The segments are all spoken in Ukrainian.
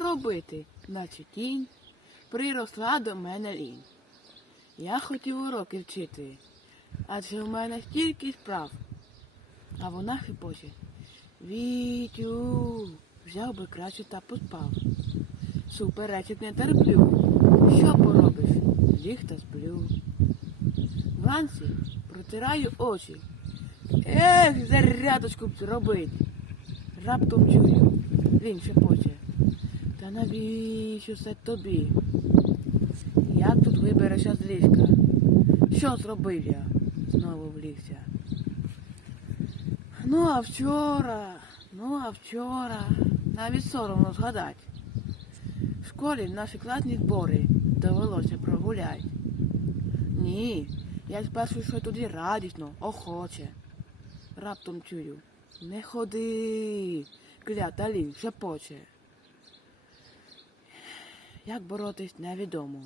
Робити, наче тінь, приросла до мене лінь. Я хотів уроки вчити, адже в мене стільки справ. А вона хипоче. Вітю, взяв би краще та поспав. Суперечок не терплю. Що поробиш? Ліг та сплю. Вранці протираю очі. Ех, зарядочку б зробить. Раптом чую, він шепоче. Та навіщо це тобі? Як тут виберешся з ліжка? Що зробив я? Знову влігся. Ну, а вчора, ну а вчора, навіть соромно згадать. В школі наші класні збори довелося прогулять. Ні, я спершу що тоді радісно, охоче. Раптом чую. Не ходи, клята лінь шепоче. Як боротись невідомо.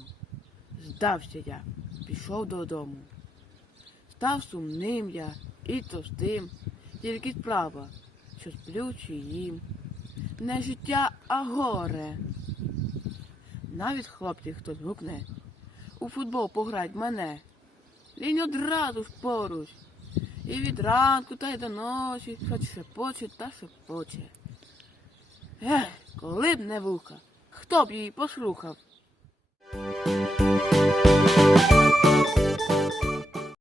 Здався я, пішов додому. Став сумним я і товстим, тільки справа, що сплю чи їм. Не життя, а горе. Навіть хлопці хтось гукне. У футбол пограть мене. Лінь одразу ж поруч. І від ранку та й до ночі хоч шепоче та шепоче. Ех, коли б не вуха, хто б її послухав?